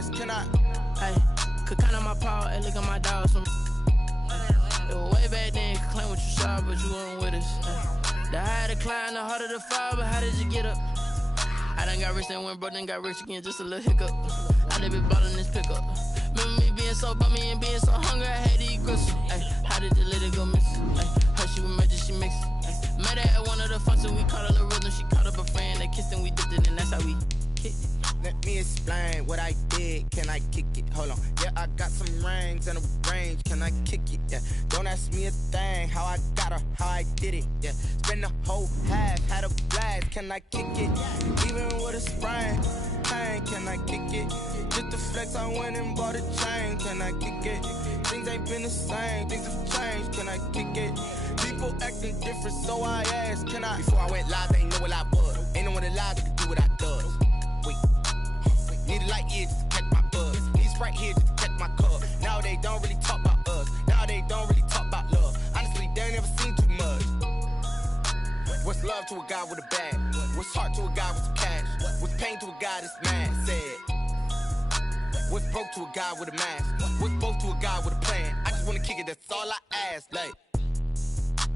ass, can I? Hey, could count on my power, hey, look at my dogs. It was way back then, could claim what you saw, but you weren't with us. The higher the climb, the harder the fall, but how did you get up? I done got rich and went broke, then got rich again, just a little hiccup. I done been ballin' this pickup. Remember me being so bummy and being so hungry, I had to eat grits. Ay, how did you let it go miss? Ay, how she was magic, she mixed. Met her at one of the functions, we caught a little rhythm. She caught up a friend, they kissed and we dipped it, and that's how we kicked it. Let me explain what I did, can I kick it? Hold on, yeah, I got some rings and a range, can I kick it? Yeah, don't ask me a thing, how I got her, how I did it. Yeah, spend the whole half, had a blast, can I kick it? Even with a sprain, pain, can I kick it? Just the flex, I went and bought a chain, can I kick it? Things ain't been the same, things have changed, can I kick it? People acting different, so I asked, can I? Before I went live, they know what I was. Ain't no one alive that could do what I does. Wait, need a light here just to catch my buzz. Need Sprite here just to catch my cup. Now they don't really talk about us. Now they don't really talk about love. Honestly, they ain't never seen too much. What's love to a guy with a bag? What's heart to a guy with some cash? What's pain to a guy that's mad? Said. What's broke to a guy with a mask? What's both to a guy with a plan? I just wanna kick it, that's all I ask. Like,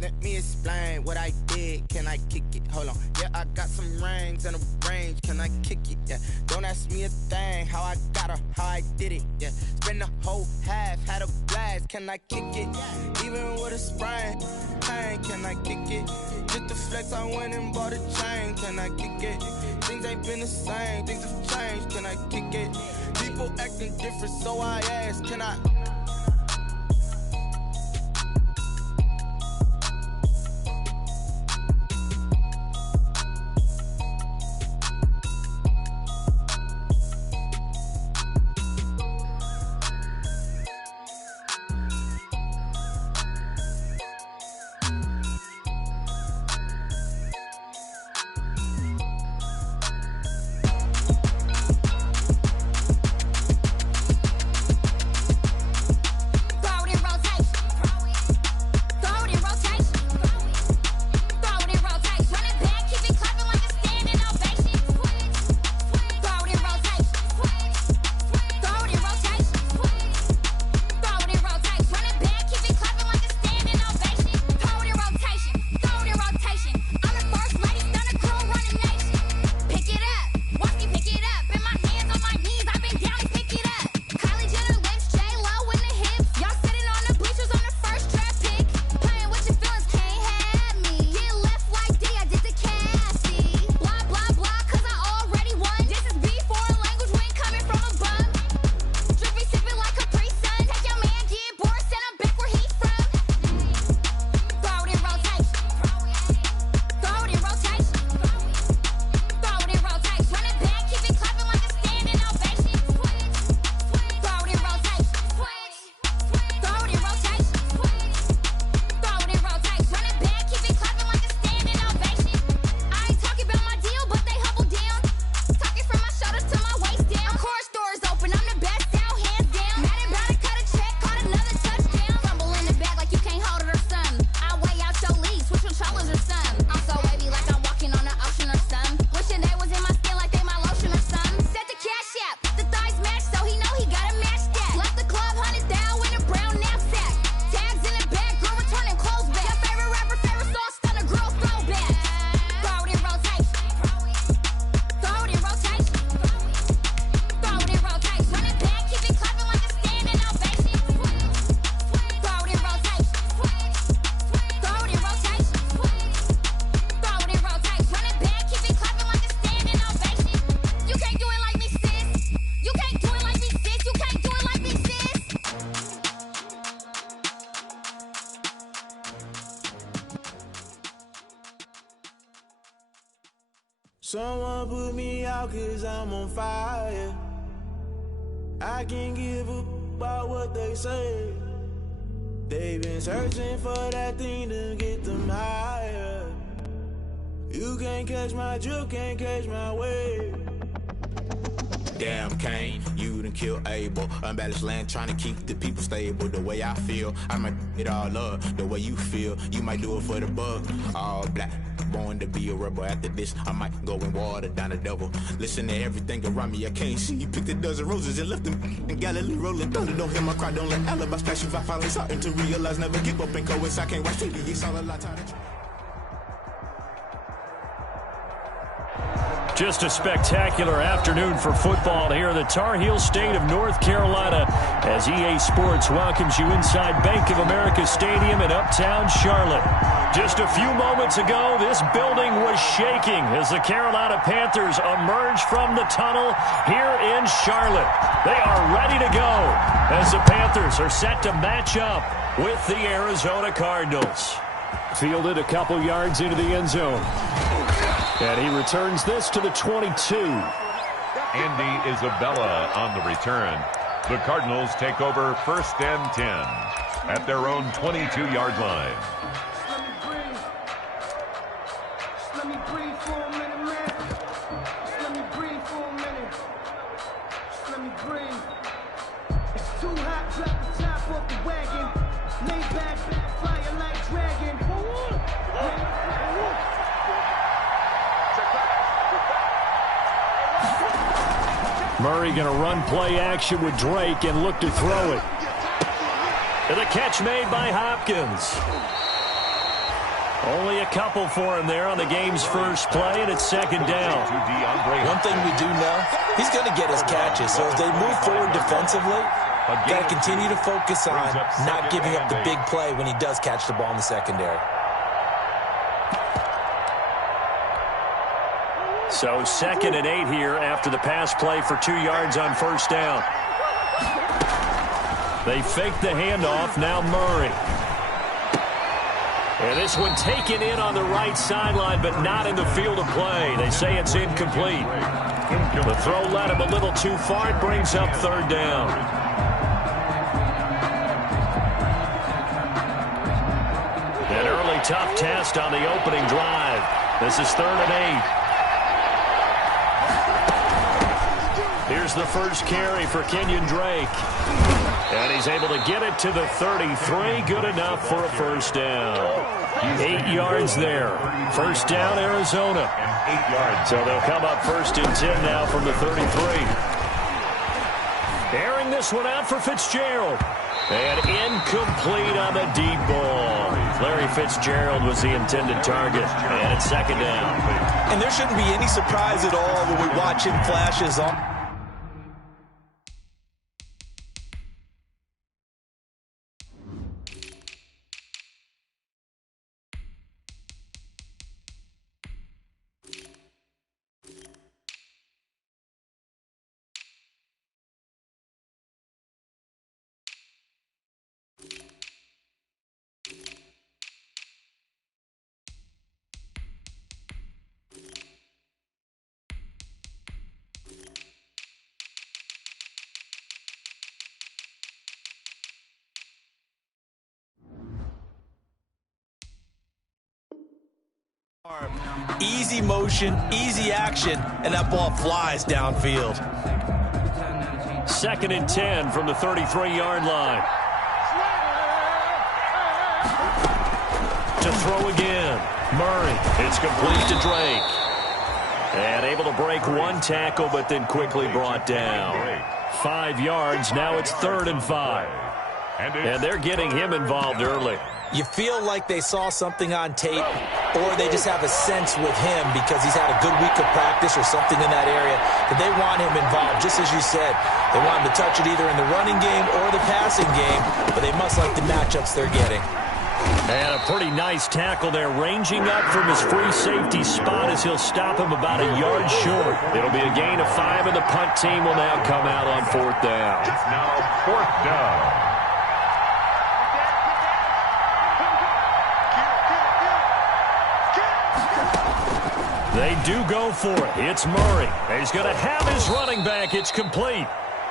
let me explain what I did, can I kick it? Hold on, yeah, I got some rings and a range, can I kick it? Yeah, don't ask me a thing, how I got her, how I did it. Yeah, spend the whole half, had a blast, can I kick it? Even with a sprain, pain, can I kick it? Just the flex, I went and bought a chain, can I kick it? Things ain't been the same, things have changed, can I kick it? People acting different, so I asked, can I? Someone put me out 'cause I'm on fire. I can't give up about what they say. They've been searching for that thing to get them higher. You can't catch my drift, can't catch my wave. Damn, Kane, you done kill Abel. Unbalanced land trying to keep the people stable. The way I feel, I might it all up. The way you feel, you might do it for the buck. All black, born to be a rebel. After this, I might go and water down the devil. Listen to everything around me, I can't see. Picked a dozen roses and left them in Galilee rolling thunder. Don't hear my cry, don't let alibis pass you. I finally starting to realize, never give up and coincide. Can't watch TV, it's all a lot of time. Just a spectacular afternoon for football here in the Tar Heel state of North Carolina as EA Sports welcomes you inside Bank of America Stadium in uptown Charlotte. Just a few moments ago, this building was shaking as the Carolina Panthers emerged from the tunnel here in Charlotte. They are ready to go as the Panthers are set to match up with the Arizona Cardinals. Fielded a couple yards into the end zone. And he returns this to the 22. Andy Isabella on the return. The Cardinals take over 1st and 10 at their own 22-yard line. Let me breathe for a minute, man. Let me breathe for a minute. Let me breathe. It's too hot, drop the top off the wagon. Lay back, fire like dragon. Murray going to run play action with Drake and look to throw it. And the catch made by Hopkins. Only a couple for him there on the game's first play, and it's 2nd down. One thing we do know, he's going to get his catches. So as they move forward defensively, got to continue to focus on not giving up the big play when he does catch the ball in the secondary. So 2nd and 8 here after the pass play for 2 yards on 1st down. They fake the handoff, now Murray. And this one taken in on the right sideline, but not in the field of play. They say it's incomplete. The throw led him a little too far. It brings up 3rd down. An early tough test on the opening drive. This is 3rd and 8. Here's the first carry for Kenyon Drake. And he's able to get it to the 33. Good enough for a 1st down. 8 yards there. 1st down, Arizona. 8 yards. So they'll come up 1st and 10 now from the 33. Airing this one out for Fitzgerald. And incomplete on the deep ball. Larry Fitzgerald was the intended target. And it's 2nd down. And there shouldn't be any surprise at all when we watch him flashes on. Easy motion, easy action, and that ball flies downfield. 2nd and 10 from the 33-yard line. To throw again. Murray. It's complete to Drake. And able to break one tackle, but then quickly brought down. 5 yards. Now it's 3rd and 5. And they're getting him involved early. You feel like they saw something on tape, or they just have a sense with him because he's had a good week of practice or something in that area that they want him involved. Just as you said, they want him to touch it either in the running game or the passing game, but they must like the matchups they're getting. And a pretty nice tackle there, ranging up from his free safety spot as he'll stop him about a yard short. It'll be a gain of 5, and the punt team will now come out on 4th down. It's now 4th down. They do go for it. It's Murray. He's going to have his running back. It's complete.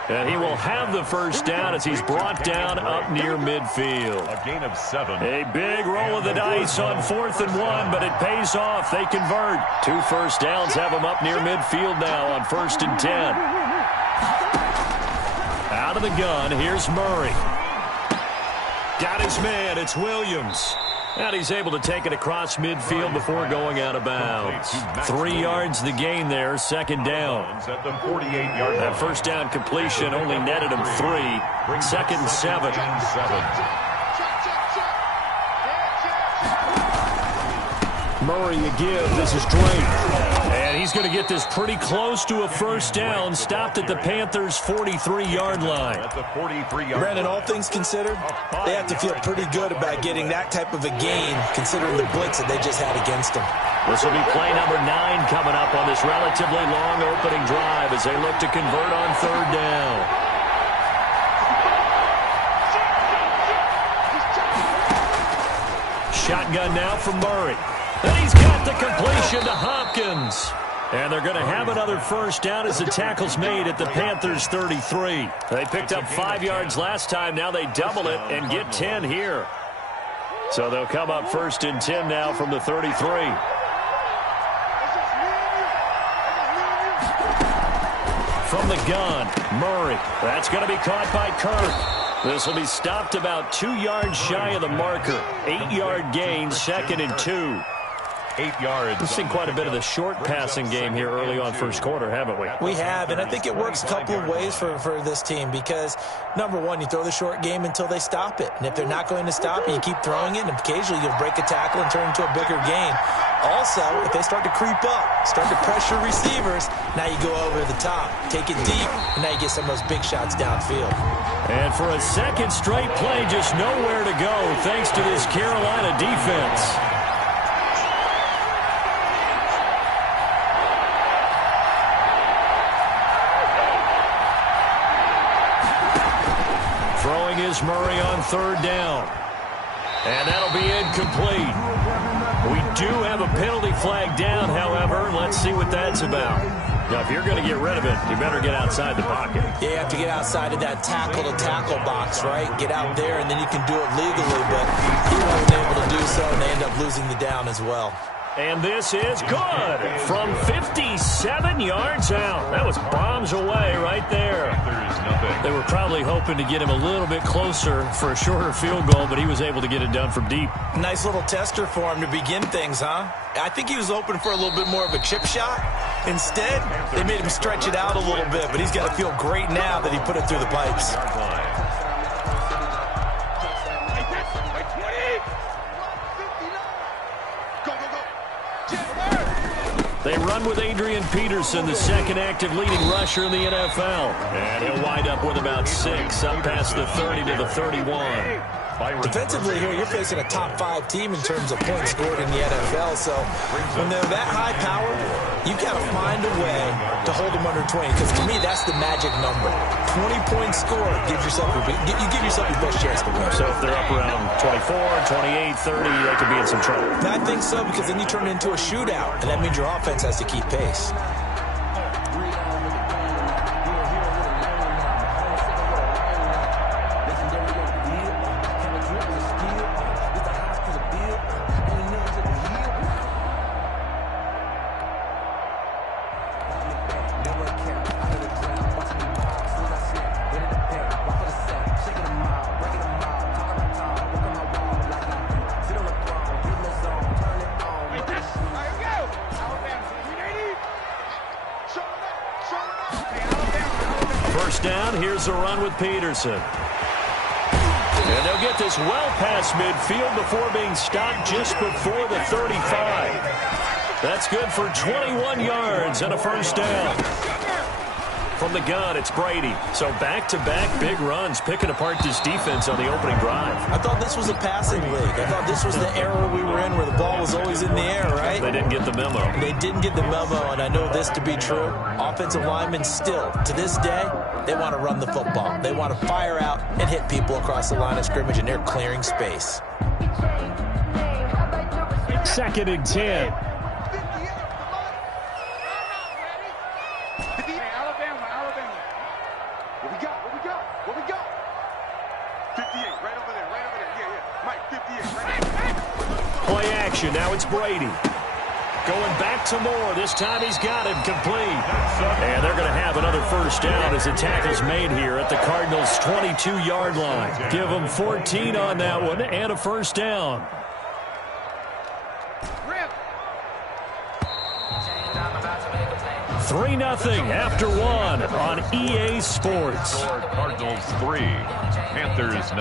And he will have the 1st down as he's brought down up near midfield. A gain of 7. A big roll of the dice on 4th and 1, but it pays off. They convert. 2 1st downs have them up near midfield now on 1st and 10. Out of the gun, here's Murray. Got his man, it's Williams. And he's able to take it across midfield before going out of bounds. 3 yards the gain there, second down. That first down completion only netted him 3. Second and 7. Murray a give. This is Drake. And he's going to get this pretty close to a first down. Stopped at the Panthers' 43-yard line. Brandon, all things considered, they have to feel pretty good about getting that type of a gain, considering the blitz that they just had against them. This will be play number 9 coming up on this relatively long opening drive as they look to convert on third down. Shotgun now from Murray. And he's got the completion to Hopkins. And they're going to have another first down as the tackle's made at the Panthers' 33. They picked up 5 yards last time. Now they double it and get 10 here. So they'll come up first and 10 now from the 33. From the gun, Murray. That's going to be caught by Kirk. This will be stopped about 2 yards shy of the marker. 8-yard gain, second and 2. 8 yards. We've seen quite a bit of the short passing game here early on first quarter, haven't we? We have, and I think it works a couple of ways for this team because, number one, you throw the short game until they stop it. And if they're not going to stop it, you keep throwing it, and occasionally you'll break a tackle and turn into a bigger gain. Also, if they start to creep up, start to pressure receivers, now you go over the top, take it deep, and now you get some of those big shots downfield. And for a second straight play, just nowhere to go thanks to this Carolina defense. Throwing is Murray on third down. And that'll be incomplete. We do have a penalty flag down, however. Let's see what that's about. Now, if you're going to get rid of it, you better get outside the pocket. Yeah, you have to get outside of that tackle-to-tackle box, right? Get out there, and then you can do it legally. But he wasn't able to do so, and they end up losing the down as well. And this is good from 57 yards out. That was bombs away right there. They were probably hoping to get him a little bit closer for a shorter field goal, but he was able to get it done from deep. Nice little tester for him to begin things, huh? I think he was open for a little bit more of a chip shot. Instead, they made him stretch it out a little bit, but he's got to feel great now that he put it through the pipes. They run with Adrian Peterson, the second active leading rusher in the NFL. And he'll wind up with about 6, up past the 30 to the 31. Defensively here, you're facing a top 5 team in terms of points scored in the NFL. So when they're that high power, you got to find a way to hold them under 20. Because to me, that's the magic number. 20-point score, you give yourself your best chance to win. So if they're up around 24, 28, 30, they could be in some trouble. I think so, because then you turn it into a shootout, and that means your offense has to keep pace. First down, here's a run with Peterson. And they'll get this well past midfield before being stopped just before the 35. That's good for 21 yards and a first down. From the gun, it's Brady. So back-to-back big runs, picking apart this defense on the opening drive. I thought this was a passing league. I thought this was the era we were in where the ball was always in the air, right? They didn't get the memo. They didn't get the memo, and I know this to be true. Offensive linemen still, to this day, they want to run the football. They want to fire out and hit people across the line of scrimmage, and they're clearing space. Second and 10. Play action. Now it's Brady. Going back to Moore. This time he's got him complete. And they're going to have another first down as the tackle's made here at the Cardinals' 22-yard line. Give them 14 on that one and a first down. Three 0 after one on EA Sports. Cardinals 3, Panthers 0.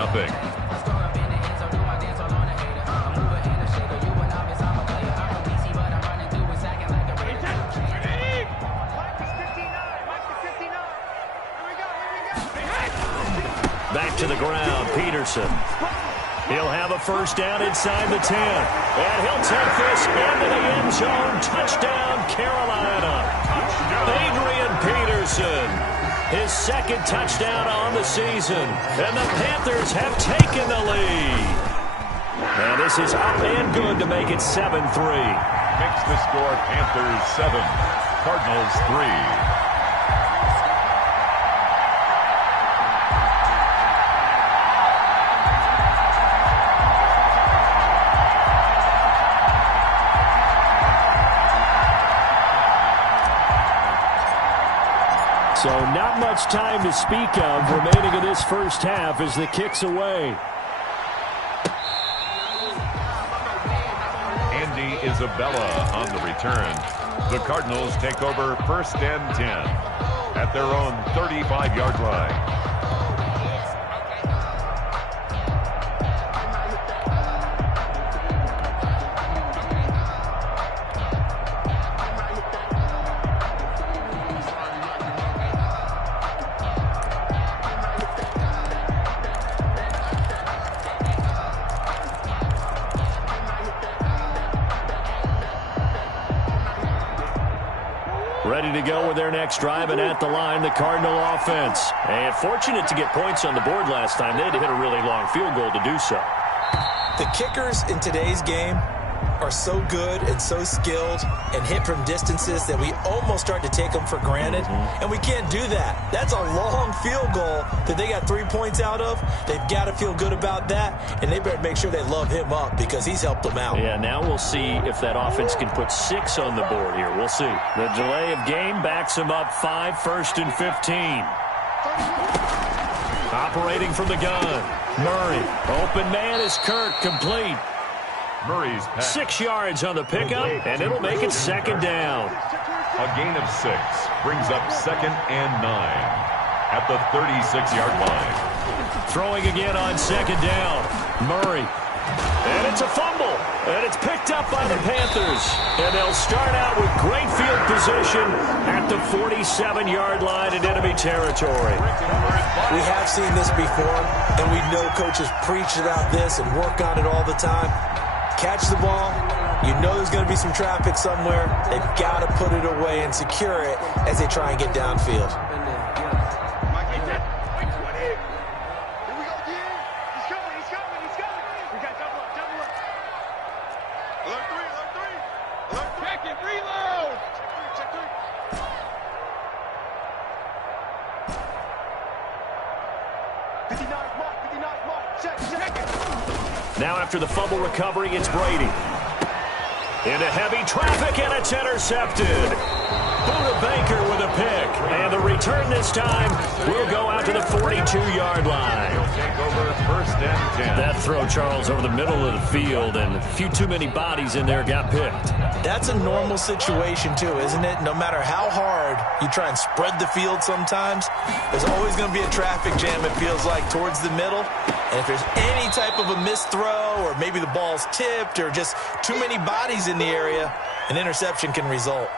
Back to the ground, Peterson. He'll have a first down inside the 10. And he'll take this into the end zone. Touchdown, Carolina. Adrian Peterson, his second touchdown on the season. And the Panthers have taken the lead. And this is up and good to make it 7-3. Makes the score Panthers 7, Cardinals 3. So not much time to speak of remaining in this first half as the kick's away. Andy Isabella on the return. The Cardinals take over 1st and 10 at their own 35-yard line. Ready to go with their next drive, and at the line, the Cardinal offense. And fortunate to get points on the board last time. They had to hit a really long field goal to do so. The kickers in today's game are so good and so skilled and hit from distances that we almost start to take them for granted, and we can't do that. That's a long field goal that they got 3 points out of. They've got to feel good about that, and they better make sure they love him up because he's helped them out. Yeah, now we'll see if that offense can put 6 on the board here. We'll see. The delay of game backs them up 5, 1st and 15. Operating from the gun, Murray. Open man is Kirk, complete. Murray's pass. 6 yards on the pickup, and it'll make it 2nd down. A gain of 6 brings up 2nd and 9 at the 36-yard line. Throwing again on 2nd down. Murray. And it's a fumble. And it's picked up by the Panthers. And they'll start out with great field position at the 47-yard line in enemy territory. We have seen this before, and we know coaches preach about this and work on it all the time. Catch the ball. You know there's going to be some traffic somewhere. They've got to put it away and secure it as they try and get downfield. Now after the fumble recovery, it's Brady. Into heavy traffic, and it's intercepted. Buda Baker with a pick. And the return this time will go out to the 42-yard line. He'll take over 1st and 10. That throw, Charles, over the middle of the field, and a few too many bodies in there got picked. That's a normal situation, too, isn't it? No matter how hard you try and spread the field sometimes, there's always going to be a traffic jam, it feels like, towards the middle. And if there's any type of a missed throw, or maybe the ball's tipped, or just too many bodies in the area, an interception can result.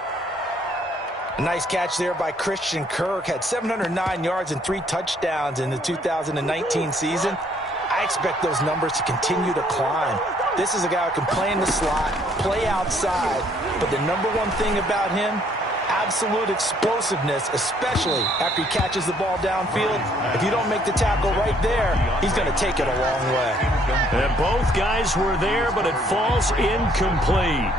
A nice catch there by Christian Kirk. Had 709 yards and 3 touchdowns in the 2019 season. I expect those numbers to continue to climb. This is a guy who can play in the slot, play outside, but the number one thing about him, absolute explosiveness, especially after he catches the ball downfield. If you don't make the tackle right there, he's going to take it a long way. And both guys were there, but it falls incomplete.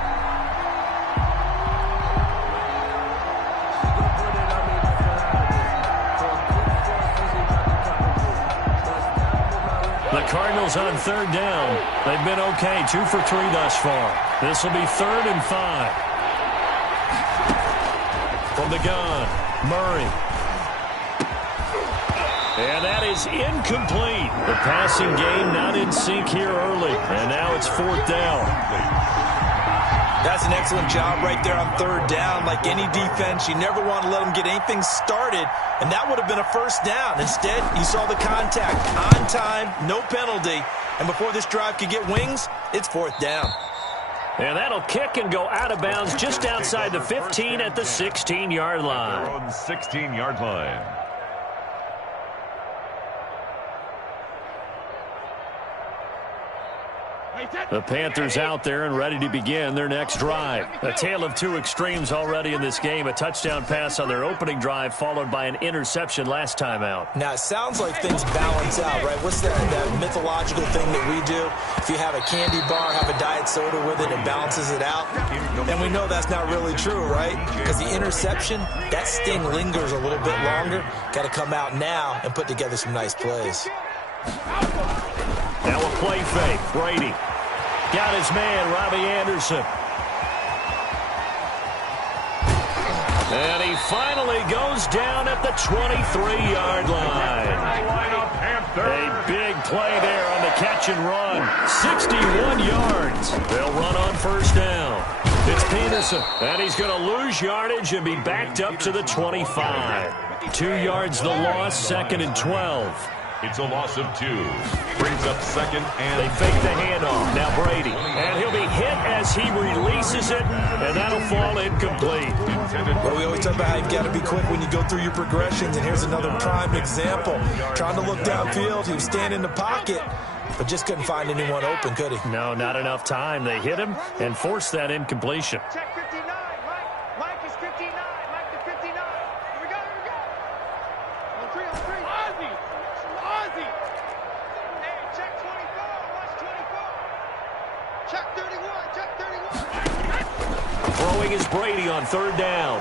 The Cardinals on 3rd down. They've been okay, 2 for 3 thus far. This will be 3rd and 5. From the gun, Murray. And that is incomplete. The passing game not in sync here early. And now it's 4th down. That's an excellent job right there on 3rd down. Like any defense, you never want to let them get anything started, and that would have been a 1st down. Instead, you saw the contact on time, no penalty, and before this drive could get wings, it's 4th down. And that'll kick and go out of bounds just outside the 15 at the 16-yard line. Their own 16-yard line. The Panthers out there and ready to begin their next drive. A tale of two extremes already in this game. A touchdown pass on their opening drive, followed by an interception last time out. Now, it sounds like things balance out, right? What's that mythological thing that we do? If you have a candy bar, have a diet soda with it, it balances it out. And we know that's not really true, right? Because the interception, that sting lingers a little bit longer. Got to come out now and put together some nice plays. Now a play fake. Brady got his man, Robbie Anderson. And he finally goes down at the 23-yard line. A big play there on the catch and run. 61 yards. They'll run on 1st down. It's Peterson, and he's going to lose yardage and be backed up to the 25. 2 yards the loss, 2nd and 12. It's a loss of 2. Brings up 2nd and... They fake the handoff. Now Brady. And he'll be hit as he releases it, and that'll fall incomplete. Well, we always talk about how you've got to be quick when you go through your progressions, and here's another prime example. Trying to look downfield, he was standing in the pocket, but just couldn't find anyone open, could he? No, not enough time. They hit him and forced that incompletion. Check 59. Mike is 59. Mike to 59. Here we go. On 3. Ozzy. Hey, check 24. Watch 24. Check 31. Throwing is Brady on 3rd down.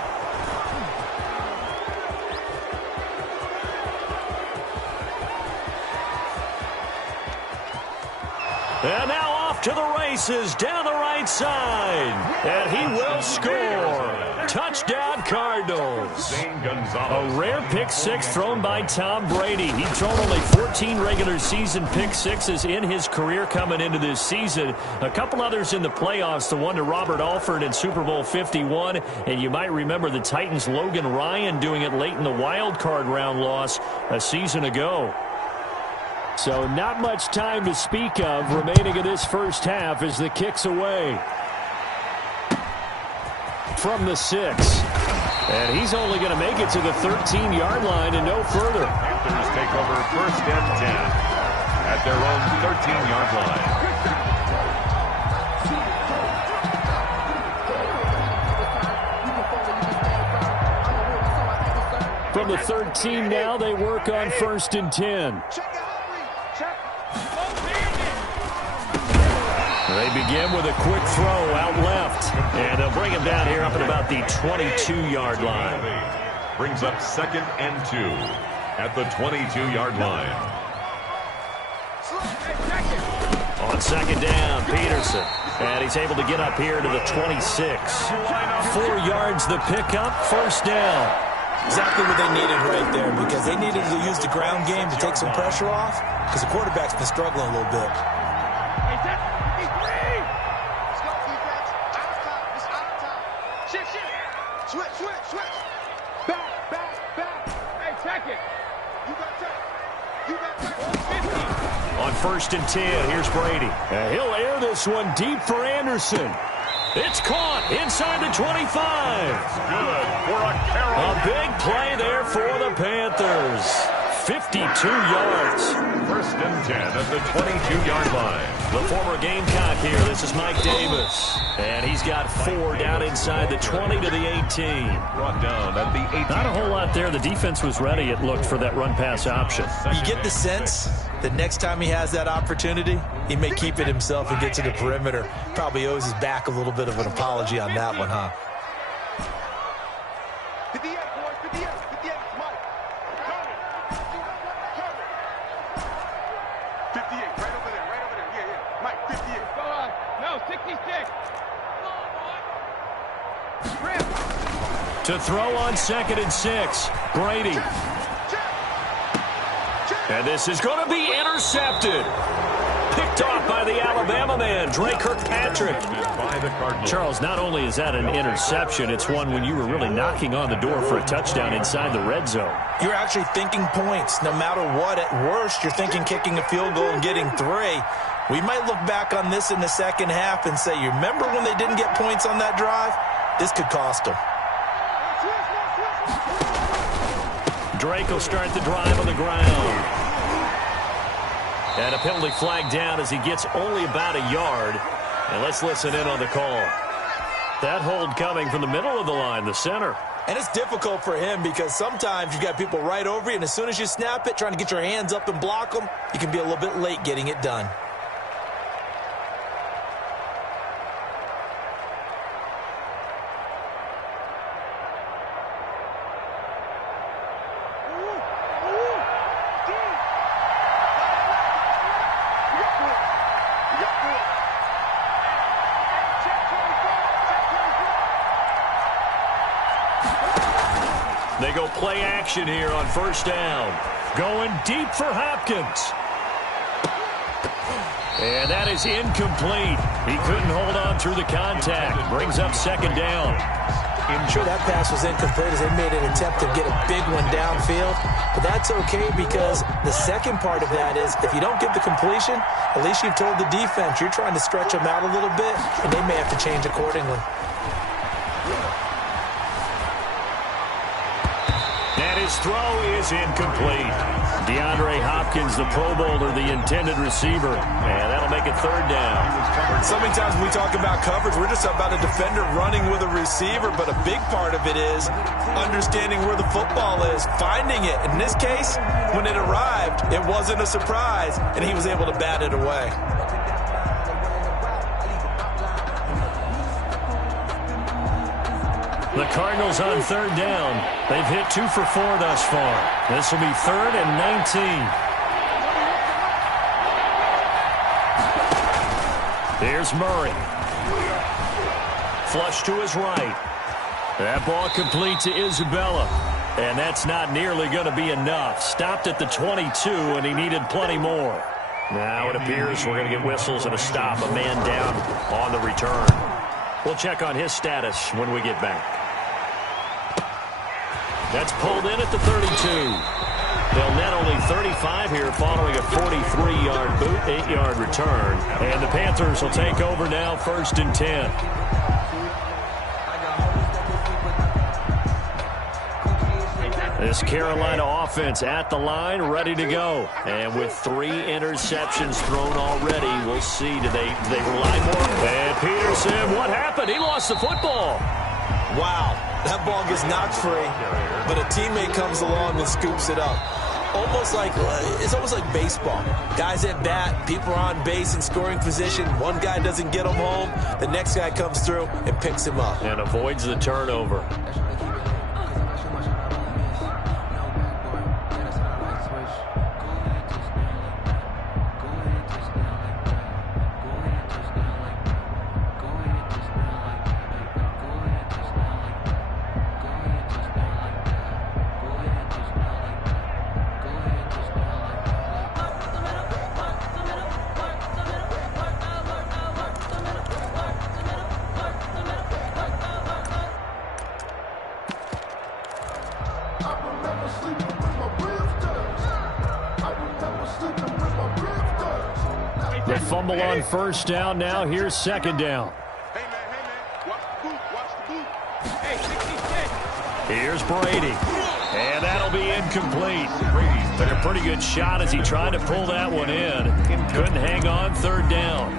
And now off to the races down the right side. And he will score. Touchdown, Cardinals. A rare pick six thrown by Tom Brady. He'd thrown only 14 regular season pick sixes in his career coming into this season. A couple others in the playoffs, the one to Robert Alford in Super Bowl 51. And you might remember the Titans' Logan Ryan doing it late in the wild card round loss a season ago. So not much time to speak of remaining in this first half as the kick's away. From the 6. And he's only going to make it to the 13-yard line and no further. Panthers take over 1st and 10 at their own 13-yard line. From the 13 now, they work on 1st and 10. They begin with a quick throw out left. And they'll bring him down here up at about the 22-yard line. Brings up 2nd and 2 at the 22-yard line. On 2nd down, Peterson. And he's able to get up here to the 26. 4 yards the pickup, 1st down. Exactly what they needed right there, because they needed to use the ground game to take some pressure off, because the quarterback's been struggling a little bit. Switch. Back. Hey, check it. You got check. On 1st and 10, here's Brady. And he'll air this one deep for Anderson. It's caught inside the 25. Good for a carry. A big play there for the Panthers. 52 yards. 1st and 10 at the 22-yard line. The former Gamecock here. This is Mike Davis. And he's got 4 down inside the 20 to the 18. Brought down at the 18. Not a whole lot there. The defense was ready, it looked, for that run-pass option. You get the sense that next time he has that opportunity, he may keep it himself and get to the perimeter. Probably owes his back a little bit of an apology on that one, huh? 58, boys, 58, Mike. 58, right over there, yeah. Mike, 58. No, 66. Come on, boy. To throw on 2nd and 6. Brady. And this is going to be intercepted. Picked off by the Alabama man, Dre Kirkpatrick. Charles, not only is that an interception, it's one when you were really knocking on the door for a touchdown inside the red zone. You're actually thinking points. No matter what, at worst, you're thinking kicking a field goal and getting 3. We might look back on this in the second half and say, you remember when they didn't get points on that drive? This could cost them. Drake will start the drive on the ground. And a penalty flag down as he gets only about a yard. And let's listen in on the call. That hold coming from the middle of the line, the center. And it's difficult for him because sometimes you've got people right over you, and as soon as you snap it, trying to get your hands up and block them, you can be a little bit late getting it done. They go play action here on 1st down. Going deep for Hopkins. And that is incomplete. He couldn't hold on through the contact. Brings up 2nd down. I'm sure that pass was incomplete as they made an attempt to get a big one downfield. But that's okay because the second part of that is if you don't get the completion, at least you've told the defense you're trying to stretch them out a little bit, and they may have to change accordingly. His throw is incomplete. DeAndre Hopkins, the Pro Bowler, the intended receiver. And that'll make it 3rd down. So many times when we talk about coverage, we're just about a defender running with a receiver, but a big part of it is understanding where the football is, finding it. In this case, when it arrived, it wasn't a surprise, and he was able to bat it away. The Cardinals on 3rd down. They've hit 2 for 4 thus far. This will be 3rd and 19. Here's Murray. Flush to his right. That ball complete to Isabella. And that's not nearly going to be enough. Stopped at the 22, and he needed plenty more. Now it appears we're going to get whistles and a stop. A man down on the return. We'll check on his status when we get back. That's pulled in at the 32. They'll net only 35 here following a 43-yard boot, 8-yard return. And the Panthers will take over now 1st and 10. This Carolina offense at the line, ready to go. And with 3 interceptions thrown already, we'll see, do they rely more? And Peterson, what happened? He lost the football. Wow, that ball gets knocked free, but a teammate comes along and scoops it up. It's almost like baseball. Guys at bat, people are on base in scoring position. One guy doesn't get him home. The next guy comes through and picks him up. And avoids the turnover. The fumble on 1st down. Now here's 2nd down. Hey, man. Watch the boot. Hey, 66. Here's Brady. And that'll be incomplete. Took a pretty good shot as he tried to pull that one in. Couldn't hang on 3rd down.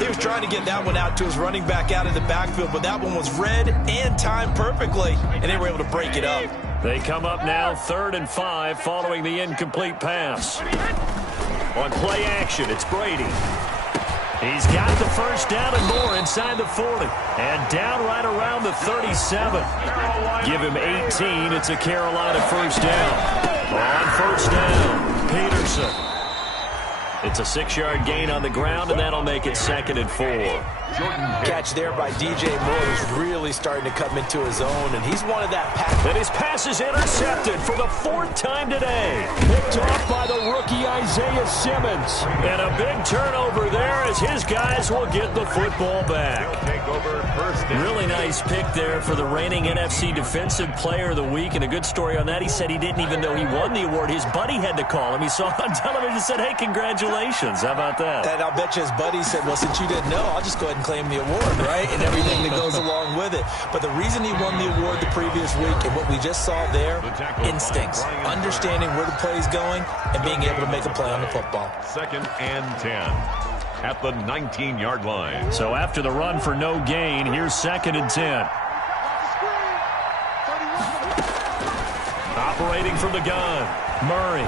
He was trying to get that one out to his running back out in the backfield, but that one was read and timed perfectly, and they were able to break it up. They come up now 3rd and 5 following the incomplete pass. On play action, it's Brady. He's got the 1st down and more inside the 40. And down right around the 37. Give him 18. It's a Carolina 1st down. On 1st down, Peterson. It's a 6-yard gain on the ground, and that'll make it 2nd and 4. Catch there by DJ Moore, who's really starting to come into his own, and he's one of that pack. And his pass is intercepted for the 4th time today. Picked off by the rookie Isaiah Simmons. And a big turnover there as his guys will get the football back. Really nice pick there for the reigning NFC Defensive Player of the Week. And a good story on that, he said he didn't even know he won the award. His buddy had to call him. He saw it on television and said, hey, congratulations. How about that? And I'll bet you his buddy said, well, since you didn't know, I'll just go ahead and claim the award, right? And everything that goes along with it. But the reason he won the award the previous week and what we just saw there, instincts, understanding where the play is going and being able to make a play on the football. 2nd and 10 at the 19-yard line. So after the run for no gain, here's 2nd and 10. Operating from the gun, Murray.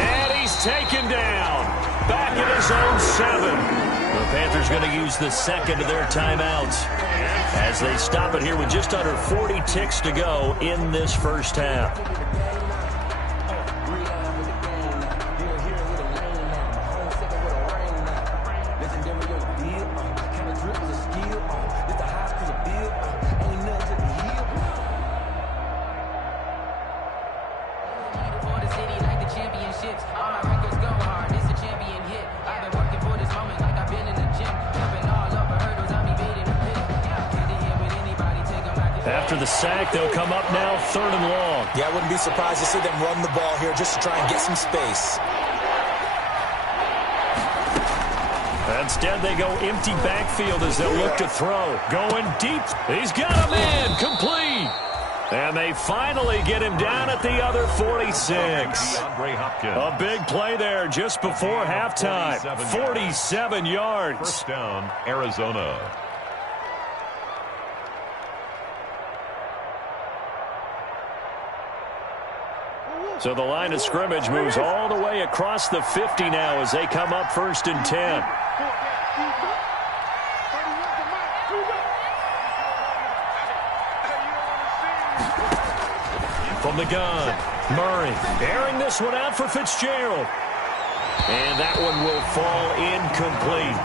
And he's taken down. Back in his own 7. The Panthers going to use the 2nd of their timeouts as they stop it here with just under 40 ticks to go in this first half. After the sack, they'll come up now 3rd and long. Yeah, I wouldn't be surprised to see them run the ball here just to try and get some space. Instead, they go empty backfield as they'll look to throw. Going deep. He's got a man. Complete. And they finally get him down at the other 46. A big play there just before halftime. 47 yards. First down, Arizona. So the line of scrimmage moves all the way across the 50 now as they come up 1st and 10. From the gun, Murray airing this one out for Fitzgerald. And that one will fall incomplete.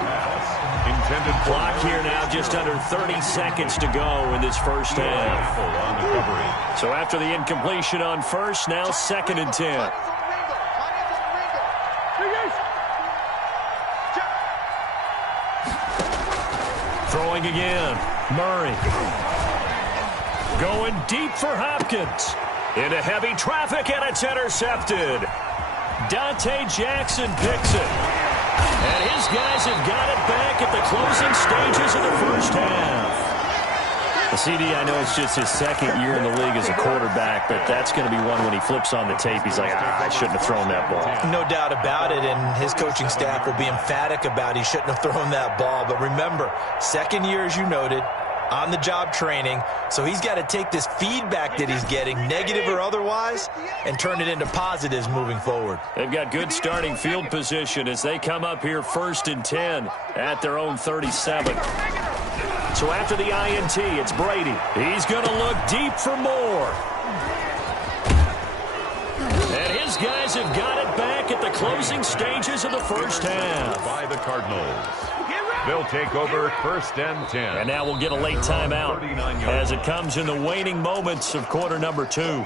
Intended clock here now, just under 30 seconds to go in this first half. So after the incompletion on first, now 2nd and 10. Throwing again, Murray. Going deep for Hopkins. Into heavy traffic, and it's intercepted. Dante Jackson picks it. And his guys have got it back at the closing stages of the first half. The CD, I know it's just his 2nd year in the league as a quarterback, but that's going to be one when he flips on the tape, he's like, I shouldn't have thrown that ball. No doubt about it, and his coaching staff will be emphatic about he shouldn't have thrown that ball. But remember, 2nd year, as you noted, on-the-job training, so he's got to take this feedback that he's getting, negative or otherwise, and turn it into positives moving forward. They've got good starting field position as they come up here 1st and 10 at their own 37. So after the INT, it's Brady. He's going to look deep for more. And his guys have got it back at the closing stages of the first half. By the Cardinals. They'll take over 1st and 10. And now we'll get a late timeout as it comes in the waning moments of quarter number 2.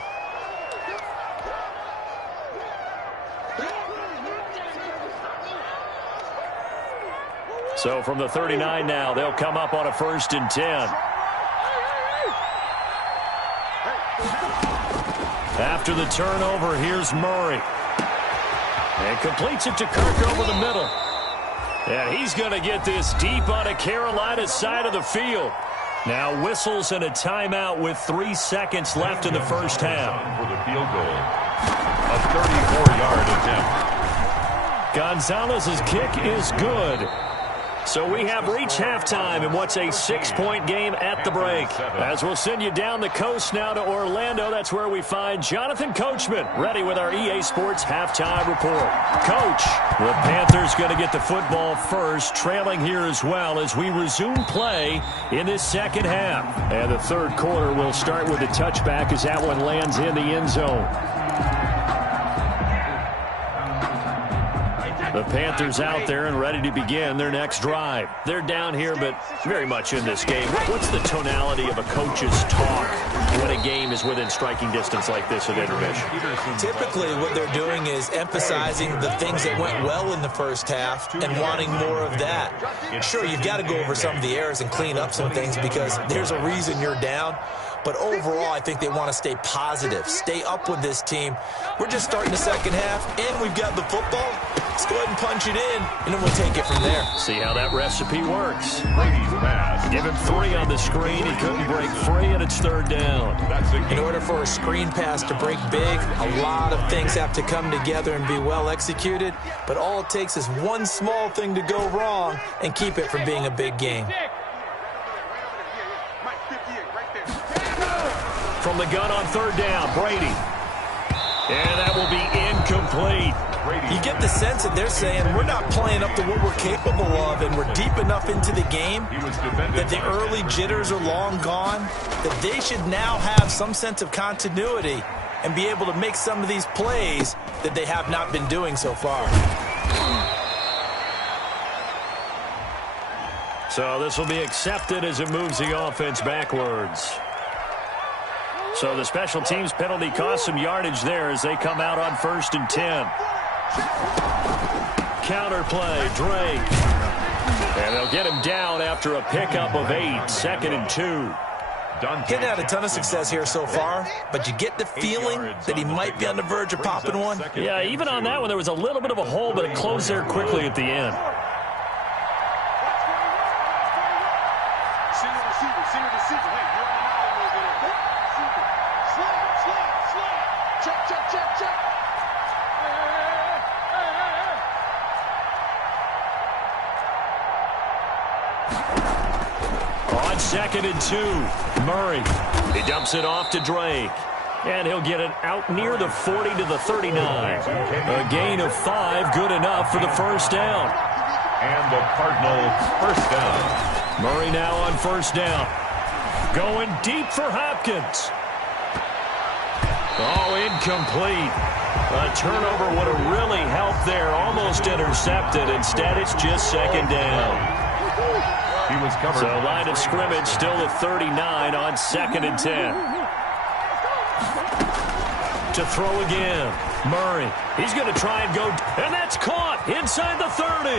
So from the 39 now, they'll come up on a 1st and 10. After the turnover, here's Murray. And completes it to Kirk over the middle. And he's going to get this deep on a Carolina side of the field. Now whistles and a timeout with 3 seconds left in the first half. For the field goal. A 34-yard attempt. Gonzalez's kick is good. So we have reached halftime in what's a 6-point game at the break. As we'll send you down the coast now to Orlando, that's where we find Jonathan Coachman ready with our EA Sports halftime report. Coach, the Panthers going to get the football first, trailing here as well as we resume play in this second half. And the third quarter will start with a touchback as that one lands in the end zone. The Panthers out there and ready to begin their next drive. They're down here, but very much in this game. What's the tonality of a coach's talk when a game is within striking distance like this at intermission? Typically, what they're doing is emphasizing the things that went well in the first half and wanting more of that. Sure, you've got to go over some of the errors and clean up some things because there's a reason you're down. But overall, I think they want to stay positive, stay up with this team. We're just starting the second half, and we've got the football. Let's go ahead and punch it in, and then we'll take it from there. See how that recipe works. Give him 3 on the screen. He couldn't break free, and it's third down. In order for a screen pass to break big, a lot of things have to come together and be well executed. But all it takes is one small thing to go wrong and keep it from being a big game. From the gun on third down, Brady. And that will be incomplete. You get the sense that they're saying we're not playing up to what we're capable of, and we're deep enough into the game that the early jitters are long gone, that they should now have some sense of continuity and be able to make some of these plays that they have not been doing so far. So this will be accepted as it moves the offense backwards. So the special teams penalty cost some yardage there as they come out on 1st and 10. Counter play, Drake. And they'll get him down after a pickup of 8, 2nd and 2. Getting had a ton of success here so far, but you get the feeling that he might be on the verge of popping one. Yeah, even on that one, there was a little bit of a hole, but it closed there quickly at the end. On 2nd and 2, Murray. He dumps it off to Drake. And he'll get it out near the 40 to the 39. A gain of 5, good enough for the first down. And the Cardinals first down. Murray now on first down. Going deep for Hopkins. Oh, incomplete. A turnover would have really helped there. Almost intercepted. Instead, it's just second down. He was covered. So line of scrimmage still the 39 on 2nd and 10. To throw again. Murray. He's going to try and go. And that's caught inside the 30.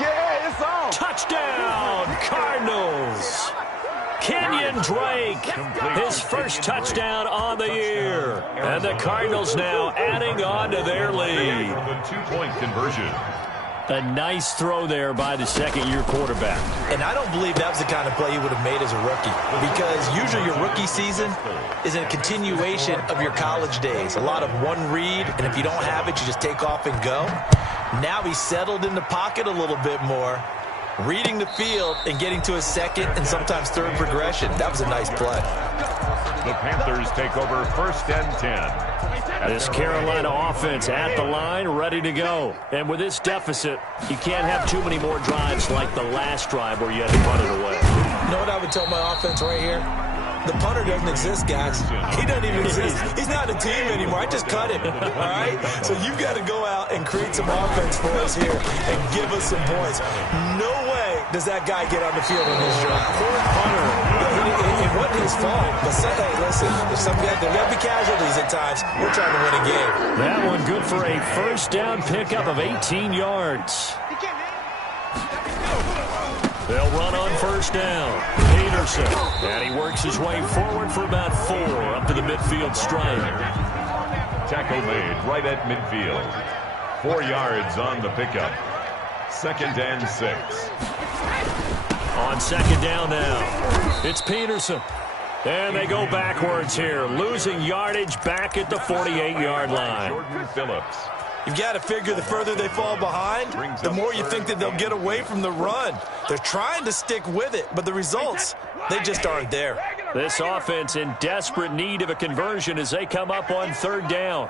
Yeah, it's on. Touchdown, Cardinals. Kenyon Drake, his first touchdown on the year. And the Cardinals now adding on to their lead. The 2-point conversion. A nice throw there by the second-year quarterback. And I don't believe that was the kind of play he would have made as a rookie, because usually your rookie season is a continuation of your college days. A lot of one read, and if you don't have it, you just take off and go. Now he's settled in the pocket a little bit more, reading the field and getting to a second and sometimes third progression. That was a nice play. The Panthers take over 1st and 10. This Carolina offense at the line, ready to go. And with this deficit, you can't have too many more drives like the last drive where you had to punt it away. You know what I would tell my offense right here? The punter doesn't exist, guys. He doesn't even exist. He's not a team anymore. I just cut him, all right? So you've got to go out and create some offense for us here and give us some points. No way does that guy get on the field in this drive. Poor punter. It wasn't his fault. But hey, listen, there'll be casualties at times. We're trying to win a game. That one good for a first down pickup of 18 yards. They'll run on first down. Peterson. And he works his way forward for about 4 up to the midfield stripe. Tackle made right at midfield. 4 yards on the pickup. 2nd and 6. On second down now. It's Peterson. And they go backwards here. Losing yardage back at the 48-yard line. Jordan Phillips. You've got to figure the further they fall behind, the more you think that they'll get away from the run. They're trying to stick with it, but the results, they just aren't there. This offense in desperate need of a conversion as they come up on third down.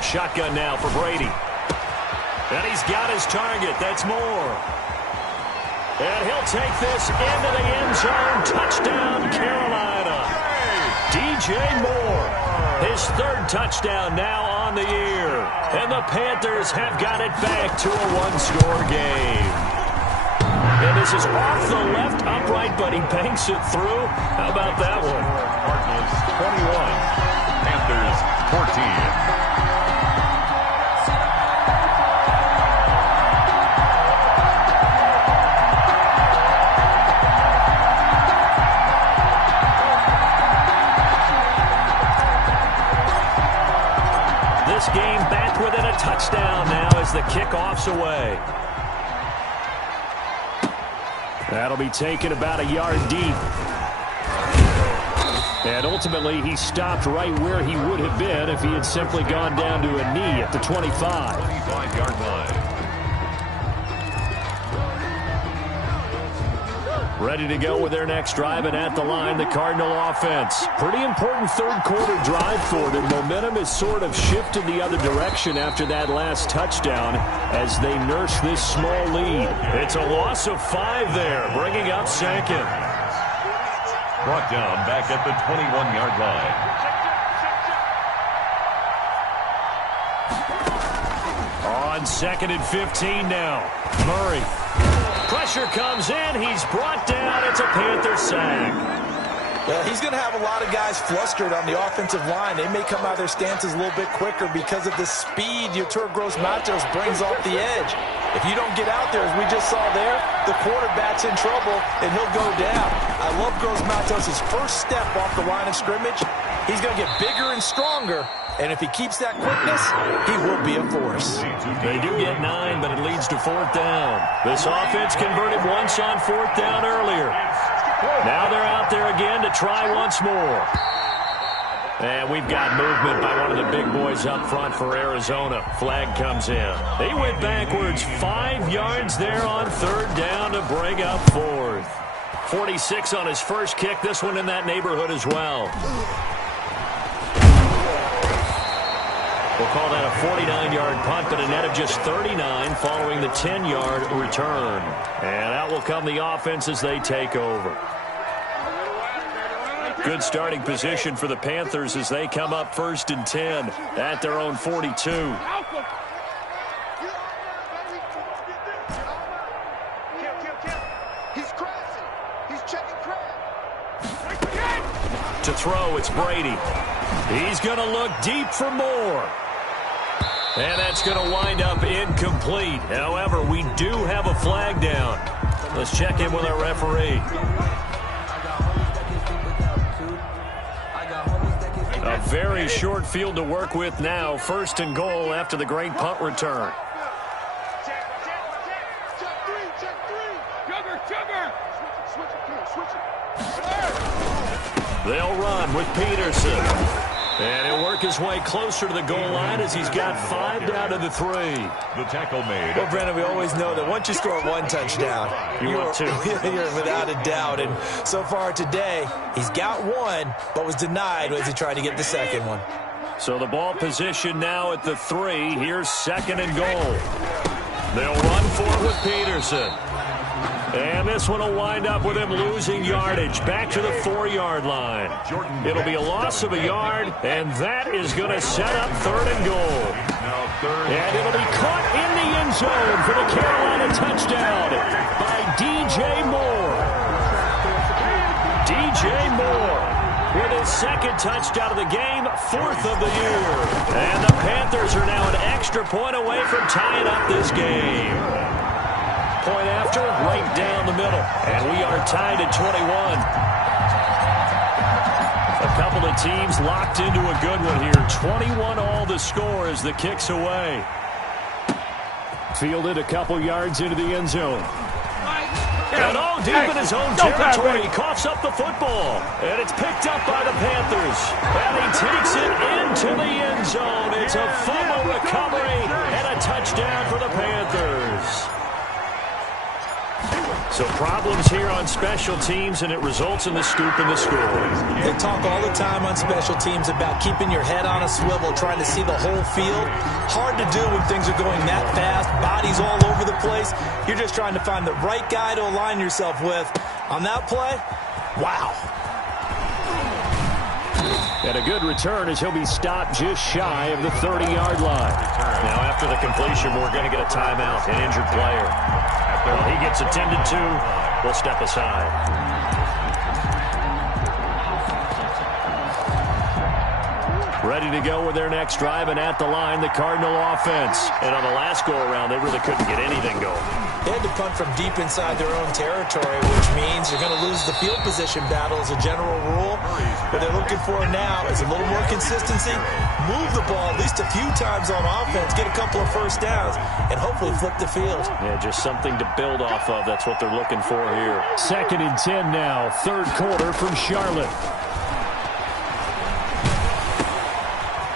Shotgun now for Brady. And he's got his target. That's Moore. And he'll take this into the end zone. Touchdown, Carolina. DJ Moore. His 3rd touchdown now on the year. And the Panthers have got it back to a one-score game. And this is off the left upright, but he banks it through. How about that one? Cardinals 21, Panthers 14. This game back within a touchdown now as the kickoff's away. That'll be taken about a yard deep. And ultimately, he stopped right where he would have been if he had simply gone down to a knee at the 25. 25-yard line. Ready to go with their next drive, and at the line, the Cardinal offense. Pretty important third-quarter drive for them. Momentum has sort of shifted the other direction after that last touchdown as they nurse this small lead. It's a loss of 5 there, bringing up second. Brought down back at the 21-yard line. On 2nd and 15 now. Murray. Pressure comes in. He's brought down. It's a Panther sack. Well, he's going to have a lot of guys flustered on the offensive line. They may come out of their stances a little bit quicker because of the speed Yetur Gross-Matos brings off the edge. If you don't get out there, as we just saw there, the quarterback's in trouble, and he'll go down. I love Gross-Matos' first step off the line of scrimmage. He's going to get bigger and stronger, and if he keeps that quickness, he will be a force. They do get 9, but it leads to 4th down. This offense converted once on 4th down earlier. Now they're out there again to try once more. And we've got movement by one of the big boys up front for Arizona. Flag comes in. He went backwards 5 yards there on 3rd down to bring up 4th. 46 on his first kick. This one in that neighborhood as well. We'll call that a 49-yard punt, but a net of just 39 following the 10-yard return. And out will come the offense as they take over. Good starting position for the Panthers as they come up 1st and 10 at their own 42. To throw, it's Brady. He's going to look deep for more. And that's going to wind up incomplete. However, we do have a flag down. Let's check in with our referee. A very short field to work with now. 1st and goal after the great punt return. They'll run with Peterson. And he'll work his way closer to the goal line as he's got 5 down to the 3. The tackle made. Well, Brandon, we always know that once you score 1 touchdown, you want 2. You're without a doubt. And so far today, he's got 1, but was denied as he tried to get the second one. So the ball position now at the 3. Here's 2nd and goal. They'll run for it with Peterson. And this one will wind up with him losing yardage back to the 4-yard line. It'll be a loss of a yard, and that is going to set up 3rd and goal. And it'll be caught in the end zone for the Carolina touchdown by DJ Moore. DJ Moore with his 2nd touchdown of the game, 4th of the year. And the Panthers are now an extra point away from tying up this game. Point after, right down the middle. And we are tied at 21. A couple of teams locked into a good one here. 21 all the score as the kick's away. Fielded a couple yards into the end zone. And all deep in his own territory. He coughs up the football. And it's picked up by the Panthers. And he takes it into the end zone. It's a fumble recovery and a touchdown for the Panthers. So problems here on special teams, and it results in the scoop and the score. They talk all the time on special teams about keeping your head on a swivel, trying to see the whole field. Hard to do when things are going that fast, bodies all over the place. You're just trying to find the right guy to align yourself with. On that play, wow. And a good return as he'll be stopped just shy of the 30-yard line. Now, after the completion, we're going to get a timeout, an injured player. While he gets attended to, we'll step aside. Ready to go with their next drive, and at the line, the Cardinal offense. And on the last go-around, they really couldn't get anything going. They had to punt from deep inside their own territory, which means you're going to lose the field position battle as a general rule. What they're looking for now is a little more consistency, move the ball at least a few times on offense, get a couple of first downs, and hopefully flip the field. Yeah, just something to build off of. That's what they're looking for here. 2nd and 10 now, third quarter from Charlotte.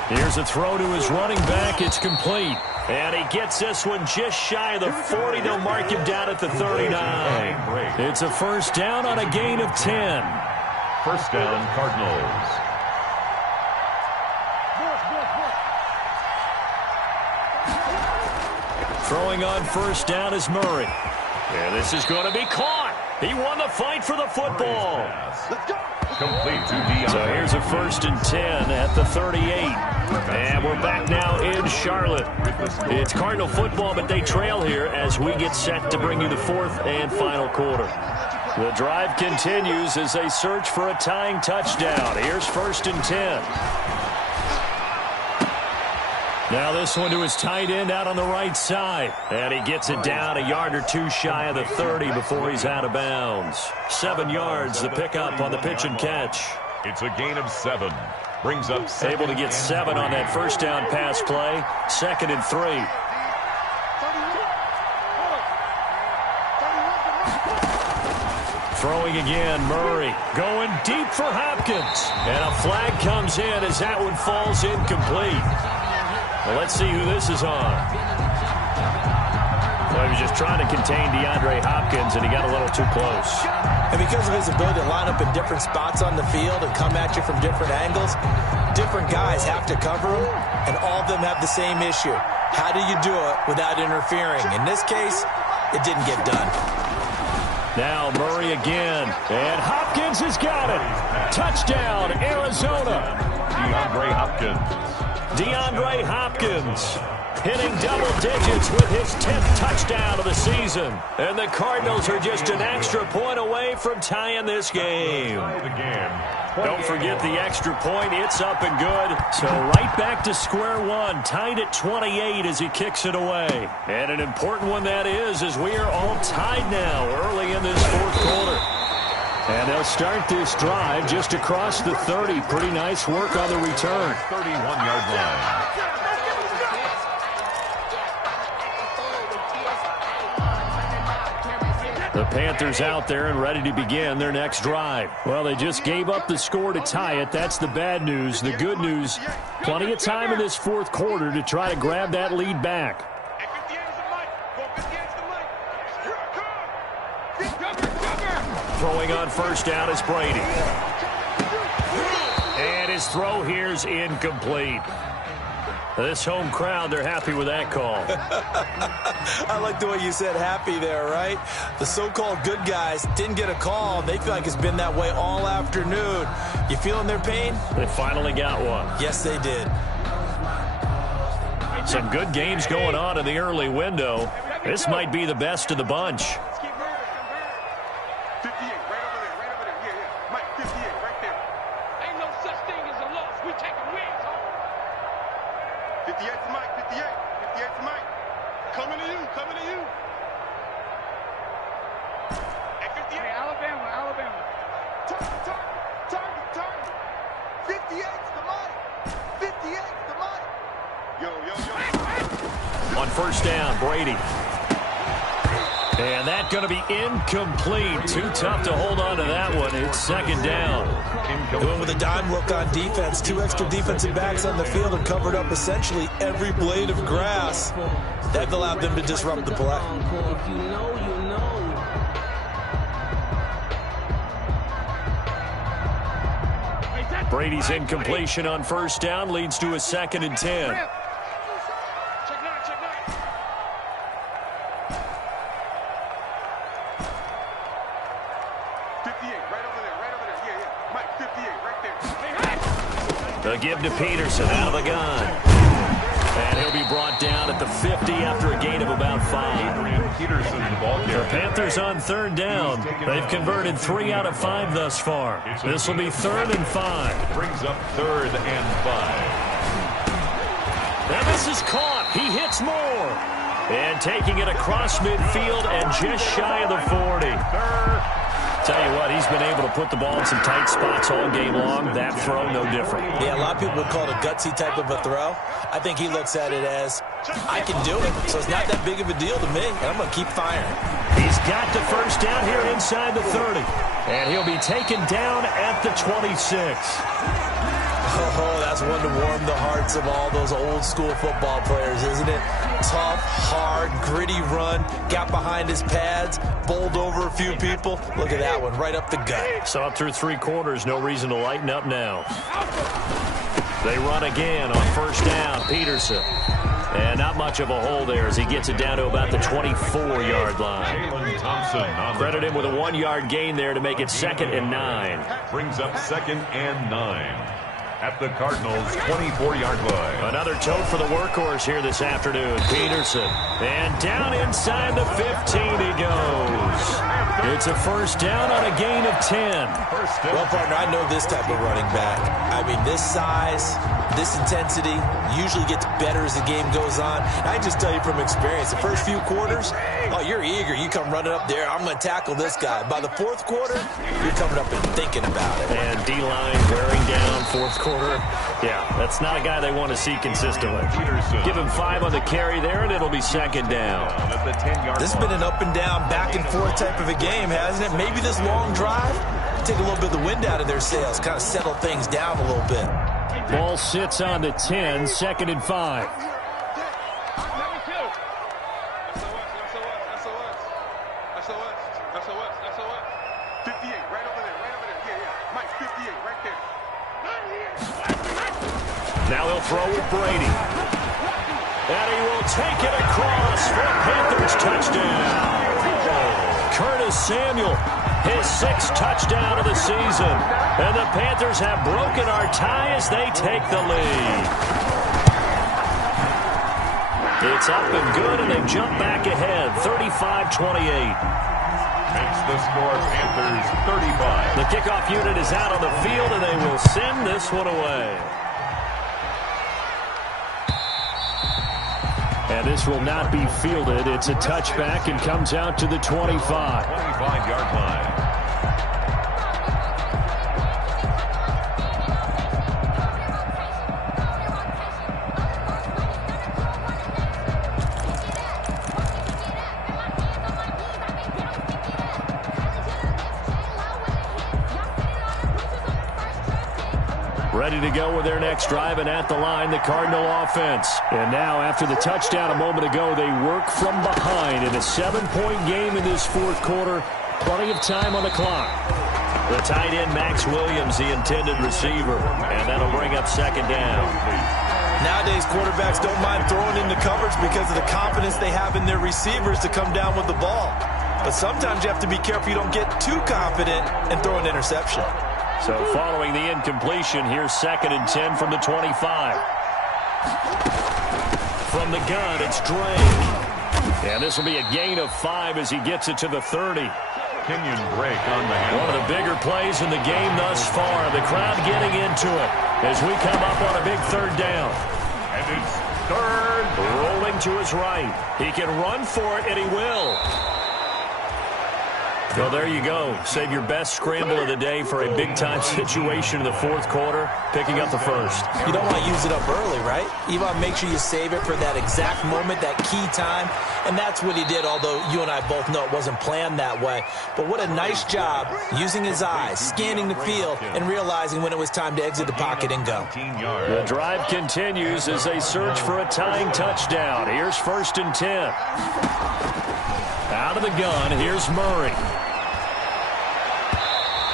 Here's a throw to his running back. It's complete. And he gets this one just shy of the 40. They'll mark him down at the 39. It's a first down on a gain of 10. First down, Cardinals. Throwing on first down is Murray. And this is going to be caught. He won the fight for the football. Let's go. Complete to DeAndre. So here's a 1st and 10 at the 38. And we're back now in Charlotte. It's Cardinal football, but they trail here as we get set to bring you the 4th and final quarter. The drive continues as they search for a tying touchdown. Here's 1st and 10. Now this one to his tight end out on the right side. And he gets it down a yard or two shy of the 30 before he's out of bounds. 7 yards, the pickup on the pitch and catch. It's a gain of 7. Brings up 7. Able to get 7 on that first down pass play. 2nd and 3. Throwing again, Murray. Going deep for Hopkins. And a flag comes in as that one falls incomplete. Well, let's see who this is on. Well, he was just trying to contain DeAndre Hopkins, and he got a little too close. And because of his ability to line up in different spots on the field and come at you from different angles, different guys have to cover him, and all of them have the same issue. How do you do it without interfering? In this case, it didn't get done. Now Murray again, and Hopkins has got it. Touchdown, Arizona. DeAndre Hopkins hitting double digits with his 10th touchdown of the season. And the Cardinals are just an extra point away from tying this game. Don't forget the extra point. It's up and good. So right back to square one, tied at 28 as he kicks it away. And an important one that is, as we are all tied now early in this 4th quarter. And they'll start this drive just across the 30. Pretty nice work on the return. 31-yard line. The Panthers out there and ready to begin their next drive. Well, they just gave up the score to tie it. That's the bad news. The good news, plenty of time in this 4th quarter to try to grab that lead back. Throwing on first down is Brady. And his throw here's incomplete. This home crowd, they're happy with that call. I like the way you said happy there, right? The so-called good guys didn't get a call. They feel like it's been that way all afternoon. You feeling their pain? They finally got one. Yes, they did. Some good games going on in the early window. This might be the best of the bunch. 58, right over there. Yeah. Mike, 58, right there. Ain't no such thing as a loss. We taking wins home. 58 to Mike, 58. 58 to Mike. Coming to you. At 58. Hey, Alabama. Target. 58 to Mike. 58 to Mike. Yo. On first down, Brady. And that's going to be incomplete. Too tough to hold on to that one. It's 2nd down. Going with a dime look on defense. 2 extra defensive backs on the field and covered up essentially every blade of grass. That allowed them to disrupt the play. Brady's incompletion on first down leads to a 2nd and 10. give to Peterson out of the gun. And he'll be brought down at the 50 after a gain of about 5. Peterson, the ball carrier. The Panthers on third down. They've converted 3 out of 5 thus far. This will be 3rd and 5. Brings up 3rd and 5. And this is caught. He hits more. And taking it across midfield and just shy of the 40. Tell you what, he's been able to put the ball in some tight spots all game long. That throw, no different. Yeah, a lot of people would call it a gutsy type of a throw. I think he looks at it as, I can do it, so it's not that big of a deal to me, and I'm going to keep firing. He's got the first down here inside the 30. And he'll be taken down at the 26. Oh, that's one to warm the hearts of all those old school football players, isn't it? Tough, hard, gritty run, got behind his pads, bowled over a few people. Look at that one, right up the gut. So up through 3 quarters, no reason to lighten up now. They run again on first down, Peterson. And not much of a hole there as he gets it down to about the 24-yard line. Credit him with a 1-yard gain there to make it 2nd and 9. Brings up 2nd and 9. At the Cardinals' 24-yard line. Another tote for the workhorse here this afternoon, Peterson. And down inside the 15 he goes. It's a first down on a gain of 10. Well, partner, I know this type of running back. I mean, this size, this intensity usually gets better as the game goes on. I just tell you from experience, the first few quarters, oh, you're eager. You come running up there, I'm going to tackle this guy. By the 4th quarter, you're coming up and thinking about it. And D-line wearing down 4th quarter. Yeah, that's not a guy they want to see consistently. Give him 5 on the carry there, and it'll be 2nd down. This has been an up and down, back and forth type of a game, hasn't it? Maybe this long drive, take a little bit of the wind out of their sails, kind of settle things down a little bit. Ball sits on the 10, 2nd and 5. Now he'll throw with Brady. And he will take it across for a Panthers touchdown. Curtis Samuel, his 6th touchdown of the season. And the Panthers have broken our tie as they take the lead. It's up and good, and they jump back ahead, 35-28. Makes the score Panthers 35. The kickoff unit is out on the field, and they will send this one away. And this will not be fielded. It's a touchback and comes out to the 25. 25-yard line. Ready to go with their next drive, and at the line, the Cardinal offense. And now, after the touchdown a moment ago, they work from behind in a 7-point game in this 4th quarter. Plenty of time on the clock. The tight end, Max Williams, the intended receiver. And that'll bring up 2nd down. Nowadays, quarterbacks don't mind throwing into coverage because of the confidence they have in their receivers to come down with the ball. But sometimes you have to be careful you don't get too confident and throw an interception. So following the incompletion, here's 2nd and 10 from the 25. From the gun, it's Drake. And this will be a gain of 5 as he gets it to the 30. Kenyon Drake on the hand. One of the bigger plays in the game thus far. The crowd getting into it as we come up on a big 3rd down. And it's 3rd. Rolling to his right. He can run for it, and he will. Well, there you go. Save your best scramble of the day for a big-time situation in the 4th quarter, picking up the 1st. You don't want to use it up early, right? You want to make sure you save it for that exact moment, that key time, and that's what he did, although you and I both know it wasn't planned that way. But what a nice job using his eyes, scanning the field, and realizing when it was time to exit the pocket and go. The drive continues as they search for a tying touchdown. Here's 1st and 10. Out of the gun, here's Murray.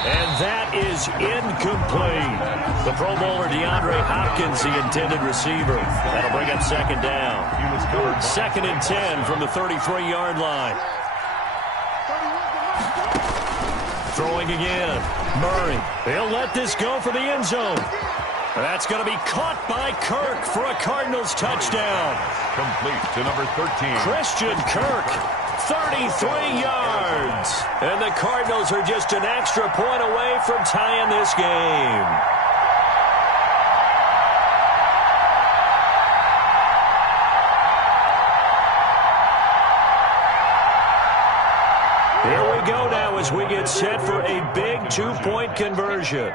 And that is incomplete. The Pro Bowler DeAndre Hopkins, the intended receiver. That'll bring up 2nd down. 2nd and 10 from the 33-yard line. Throwing again. Murray. He'll let this go for the end zone. That's going to be caught by Kirk for a Cardinals touchdown. Complete to number 13. Christian Kirk, 33 yards. And the Cardinals are just an extra point away from tying this game. Here we go now as we get set for a big two-point conversion.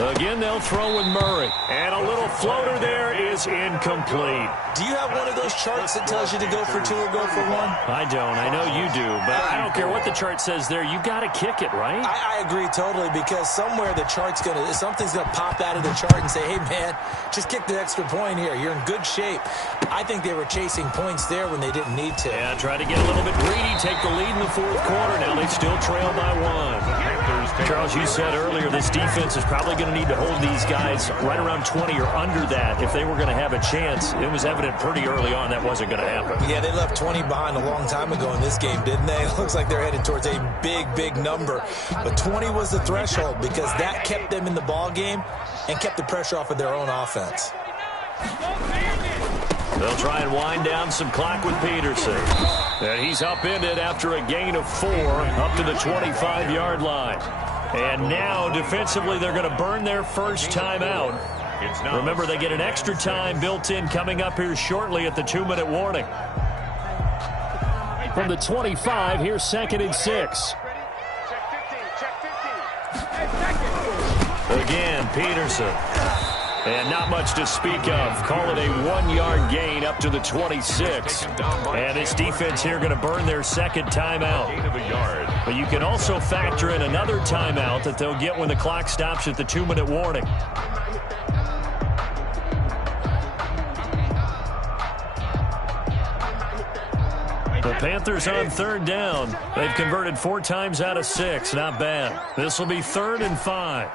Again, they'll throw with Murray. And a little floater there is incomplete. Do you have one of those charts that tells you to go for two or go for one? I don't. I know you do. But I don't care what the chart says there. You got to kick it, right? I agree totally, because somewhere the chart's something's going to pop out of the chart and say, hey, man, just kick the extra point here. You're in good shape. I think they were chasing points there when they didn't need to. Yeah, try to get a little bit greedy, take the lead in the fourth quarter. Now they still trail by one. Charles, you said earlier this defense is probably going to need to hold these guys right around 20 or under that if they were going to have a chance. It was evident pretty early on that wasn't going to happen. Yeah, they left 20 behind a long time ago in this game, didn't they? It looks like they're headed towards a big number. But 20 was the threshold because that kept them in the ball game and kept the pressure off of their own offense. They'll try and wind down some clock with Peterson. And he's upended after a gain of 4 up to the 25-yard line. And now, defensively, they're going to burn their first timeout. Remember, they get an extra time built in coming up here shortly at the 2-minute warning. From the 25, here's 2nd and 6. Again, Peterson. And not much to speak of. Call it a 1-yard gain up to the 26. And this defense here going to burn their second timeout. But you can also factor in another timeout that they'll get when the clock stops at the 2-minute warning. The Panthers on 3rd down. They've converted 4 times out of 6. Not bad. This will be 3rd and 5.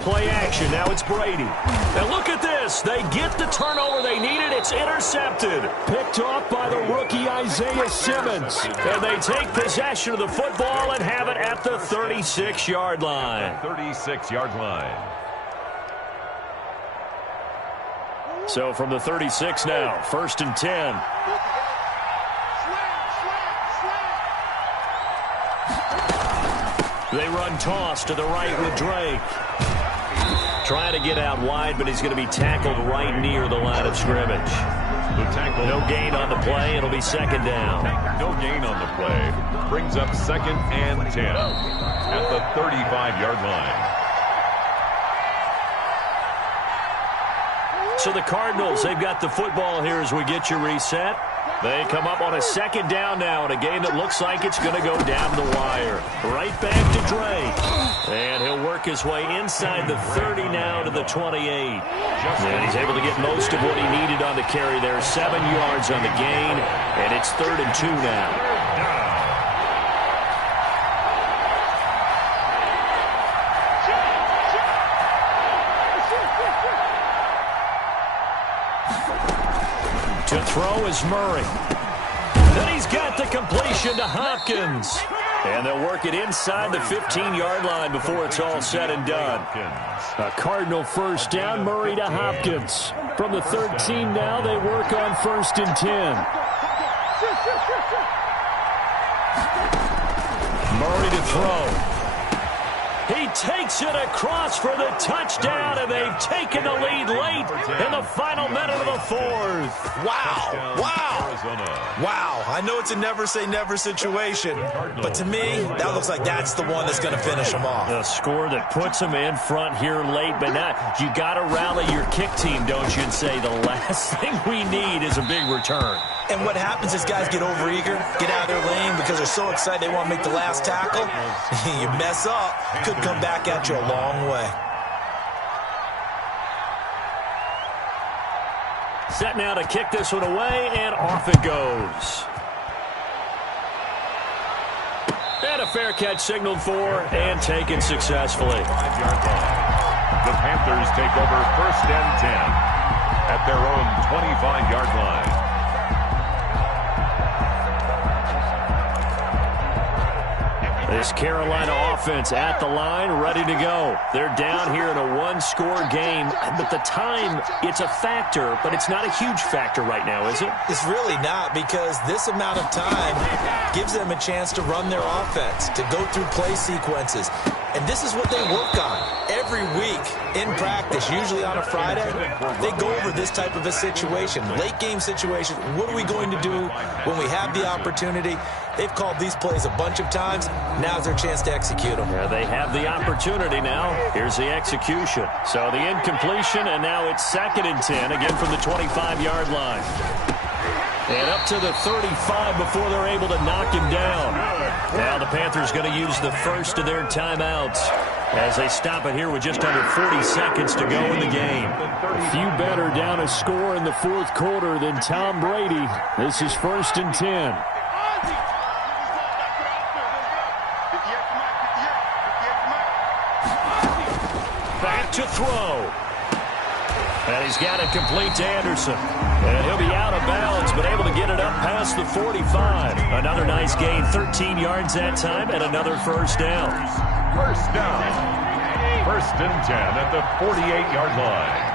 Play action. Now it's Brady. And look at this. They get the turnover they needed. It's intercepted. Picked off by the rookie Isaiah Simmons. And they take possession of the football and have it at the 36-yard line. 36-yard line. So from the 36 now, 1st and 10. They run toss to the right with Drake. Trying to get out wide, but he's going to be tackled right near the line of scrimmage. The tackle. No gain on the play. It'll be 2nd down. No gain on the play. Brings up 2nd and 10 at the 35-yard line. So the Cardinals, they've got the football here as we get you reset. They come up on a 2nd down now in a game that looks like it's going to go down the wire. Right back to Drake. And he'll work his way inside the 30 now to the 28. And he's able to get most of what he needed on the carry there. 7 yards on the gain. And it's 3rd and 2 now. To throw is Murray. Then he's got the completion to Hopkins. And they'll work it inside the 15-yard line before it's all said and done. A Cardinal first down, Murray to Hopkins. From the 13 now, they work on 1st and 10. Murray to throw. He takes it across for the touchdown, and they've taken the lead late in the final minute of the 4th. Wow. Wow. I know it's a never-say-never situation, but to me, that looks like that's the one that's going to finish them off. A score that puts them in front here late, but not. You got to rally your kick team, don't you, and say the last thing we need is a big return. And what happens is guys get overeager, get out of their lane because they're so excited they want to make the last tackle. You mess up, could come back at you a long way. Set now to kick this one away, and off it goes. And a fair catch signaled for and taken successfully. 5-yard line. The Panthers take over 1st and 10 at their own 25-yard line. This Carolina offense at the line, ready to go. They're down here in a one-score game, but the time, it's a factor, but it's not a huge factor right now, is it? It's really not, because this amount of time gives them a chance to run their offense, to go through play sequences. And this is what they work on every week in practice, usually on a Friday. They go over this type of a situation, late-game situation. What are we going to do when we have the opportunity? They've called these plays a bunch of times. Now's their chance to execute them. Yeah, they have the opportunity now. Here's the execution. So the incompletion, and now it's 2nd and 10, again from the 25-yard line. And up to the 35 before they're able to knock him down. Now the Panthers going to use the first of their timeouts as they stop it here with just under 40 seconds to go in the game. A few better down a score in the fourth quarter than Tom Brady. This is 1st and 10. Back to throw. And he's got it complete to Anderson. And he'll be out of bounds, but able to get it up past the 45. Another nice gain, 13 yards that time, and another first down. First down. 1st and 10 at the 48-yard line.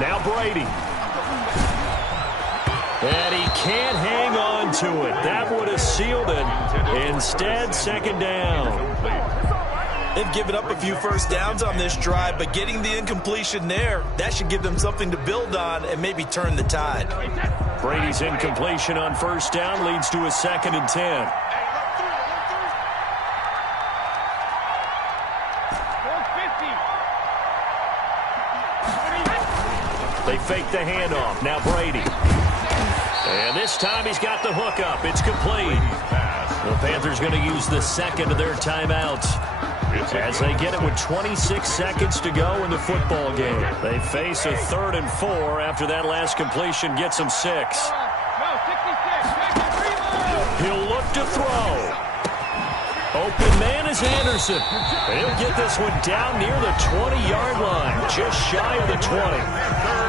Now Brady. And he can't hang on to it. That would have sealed it. Instead, 2nd down. They've given up a few first downs on this drive, but getting the incompletion there, that should give them something to build on and maybe turn the tide. Brady's incompletion on 1st down leads to a 2nd and 10. They fake the handoff. Now Brady. And this time he's got the hook up. It's complete. The Panthers going to use the 2nd of their timeouts as they get it with 26 seconds to go in the football game. They face a 3rd and 4 after that last completion gets them 6. He'll look to throw. Open man is Anderson. And he'll get this one down near the 20-yard line, just shy of the 20.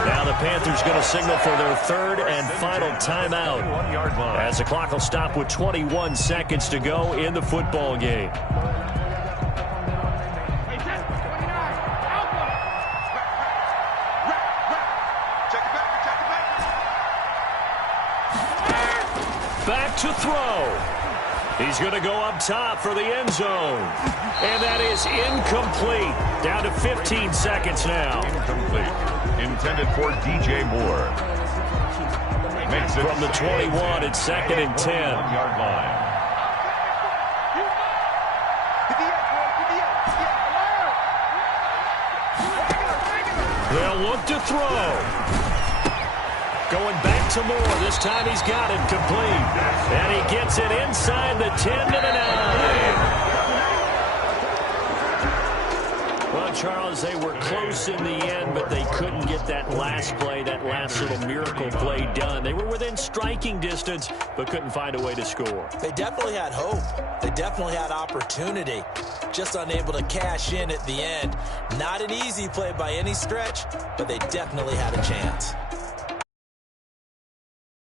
Now the Panthers going to signal for their 3rd and final timeout as the clock will stop with 21 seconds to go in the football game. Back to throw. He's going to go up top for the end zone. And that is incomplete. Down to 15 seconds now. Incomplete. Intended for DJ Moore. Makes it from the 21, it's 2nd and 10. 1-yard line. They'll look to throw. Going back to Moore. This time he's got it complete. And he gets it inside the 10 to the 9. Well, Charles, they were close in the end, but they couldn't get that last play, that last little miracle play done. They were within striking distance, but couldn't find a way to score. They definitely had hope. They definitely had opportunity. Just unable to cash in at the end. Not an easy play by any stretch, but they definitely had a chance.